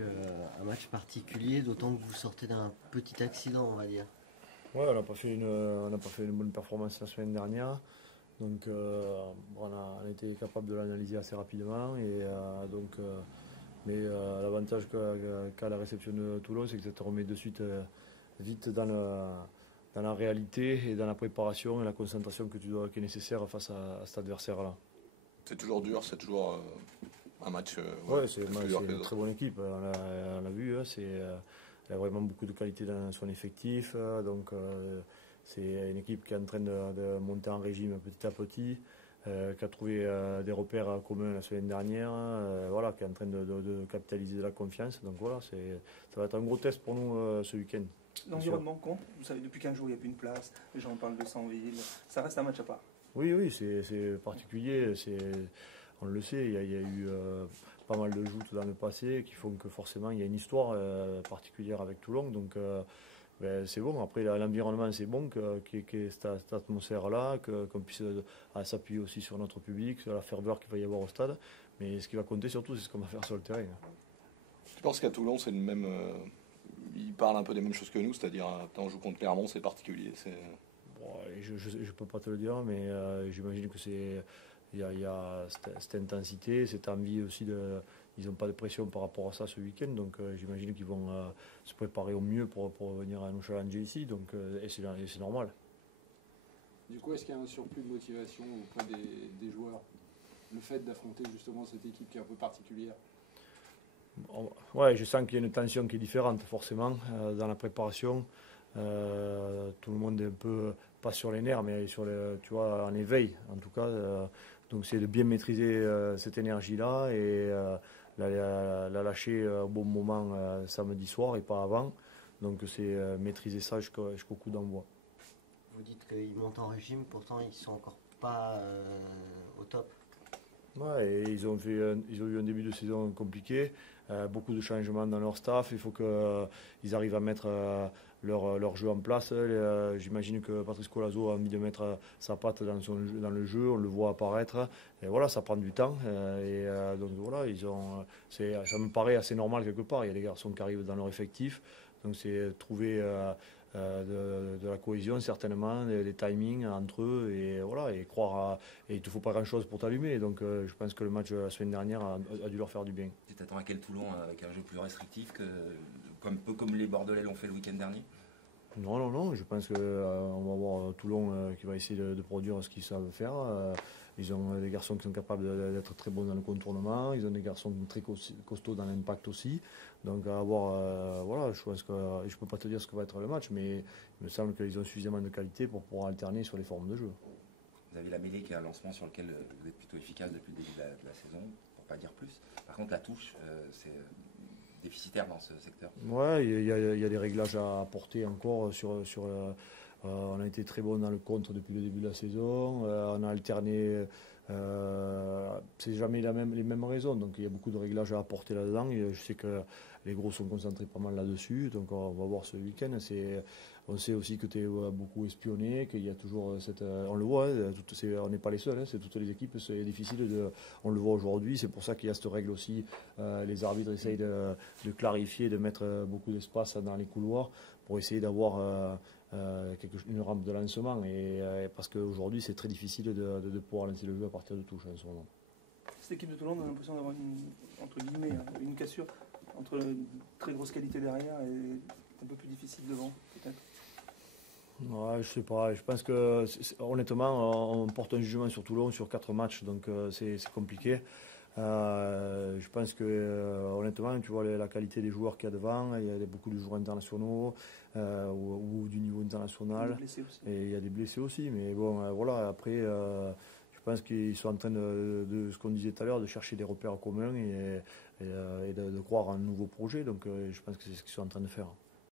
un match particulier, d'autant que vous sortez d'un petit accident, on va dire. Ouais, on n'a pas fait une bonne performance la semaine dernière. Donc on a été capable de l'analyser assez rapidement. Mais l'avantage qu'a la réception de Toulon, c'est que ça te remet de suite vite dans la réalité et dans la préparation et la concentration qui est nécessaire face à cet adversaire-là. C'est toujours dur, c'est toujours un match c'est une très bonne équipe. On l'a vu, elle a vraiment beaucoup de qualité dans son effectif. C'est une équipe qui est en train de monter en régime petit à petit, qui a trouvé des repères communs la semaine dernière, qui est en train de capitaliser de la confiance. Donc voilà, ça va être un gros test pour nous ce week-end. L'environnement compte. Vous savez, depuis 15 jours, il n'y a plus une place. Les gens parlent de 100 villes. Ça reste un match à part. Oui, c'est particulier. On le sait, il y a eu pas mal de joutes dans le passé qui font que forcément il y a une histoire particulière avec Toulon. Donc c'est bon. Après, l'environnement, c'est bon qu'il y ait cette atmosphère-là, qu'on puisse s'appuyer aussi sur notre public, sur la ferveur qu'il va y avoir au stade. Mais ce qui va compter surtout, c'est ce qu'on va faire sur le terrain. Je pense qu'à Toulon, c'est le même. Ils parlent un peu des mêmes choses que nous, c'est-à-dire quand on joue contre Clermont, c'est particulier. Je ne peux pas te le dire, mais j'imagine que il y a cette intensité, cette envie aussi ils n'ont pas de pression par rapport à ça ce week-end, donc j'imagine qu'ils vont se préparer au mieux pour venir nous challenger ici, et c'est normal. Du coup, est-ce qu'il y a un surplus de motivation auprès des joueurs, le fait d'affronter justement cette équipe qui est un peu particulière? Ouais, je sens qu'il y a une tension qui est différente forcément dans la préparation. Tout le monde est un peu, pas sur les nerfs, mais en éveil en tout cas. Donc c'est de bien maîtriser cette énergie-là et la lâcher au bon moment samedi soir et pas avant. Donc c'est maîtriser ça jusqu'au coup d'envoi. Vous dites qu'ils montent en régime, pourtant ils sont encore pas au top. Ouais, et ils ont eu un début de saison compliqué, beaucoup de changements dans leur staff. Il faut qu'ils arrivent à mettre leur jeu en place. J'imagine que Patrice Colazo a envie de mettre sa patte dans le jeu, on le voit apparaître. Et voilà, ça prend du temps. Donc voilà, ça me paraît assez normal quelque part. Il y a des garçons qui arrivent dans leur effectif. Donc c'est trouver de la cohésion certainement, des timings entre eux et croire et il ne te faut pas grand chose pour t'allumer. Donc je pense que le match de la semaine dernière a dû leur faire du bien. Tu t'attends à quel Toulon avec un jeu plus restrictif comme les Bordelais l'ont fait le week-end dernier? Non, je pense qu'on va avoir Toulon qui va essayer de produire ce qu'ils savent faire. Ils ont des garçons qui sont capables d'être très bons dans le contournement. Ils ont des garçons très costauds dans l'impact aussi. Donc à voir, je pense que je ne peux pas te dire ce que va être le match, mais il me semble qu'ils ont suffisamment de qualité pour pouvoir alterner sur les formes de jeu. Vous avez la mêlée qui est un lancement sur lequel vous êtes plutôt efficace depuis le début de la saison, pour ne pas dire plus. Par contre, la touche, c'est déficitaire dans ce secteur. Ouais, il y a des réglages à apporter encore on a été très bon dans le contre depuis le début de la saison. On a alterné. C'est jamais les mêmes raisons. Donc il y a beaucoup de réglages à apporter là-dedans. Et je sais que les gros sont concentrés pas mal là-dessus. Donc on va voir ce week-end. On sait aussi que tu es beaucoup espionné, qu'il y a toujours cette. On le voit, on n'est pas les seuls, c'est toutes les équipes, c'est difficile on le voit aujourd'hui, c'est pour ça qu'il y a cette règle aussi. Les arbitres essayent de clarifier, de mettre beaucoup d'espace dans les couloirs pour essayer d'avoir une rampe de lancement. Parce qu'aujourd'hui, c'est très difficile de pouvoir lancer le jeu à partir de touche en ce moment. Cette équipe de Toulon, on a l'impression d'avoir entre guillemets, une cassure entre une très grosse qualité derrière et un peu plus difficile devant, peut-être. Ouais, je sais pas. Je pense que honnêtement, on porte un jugement sur Toulon sur 4 matchs, donc c'est compliqué. Je pense que honnêtement, tu vois la qualité des joueurs qu'il y a devant, il y a beaucoup de joueurs internationaux ou du niveau international. Et il y a des blessés aussi. Mais bon, voilà. Après, je pense qu'ils sont en train de ce qu'on disait tout à l'heure, de chercher des repères communs et de croire à un nouveau projet. Donc, je pense que c'est ce qu'ils sont en train de faire.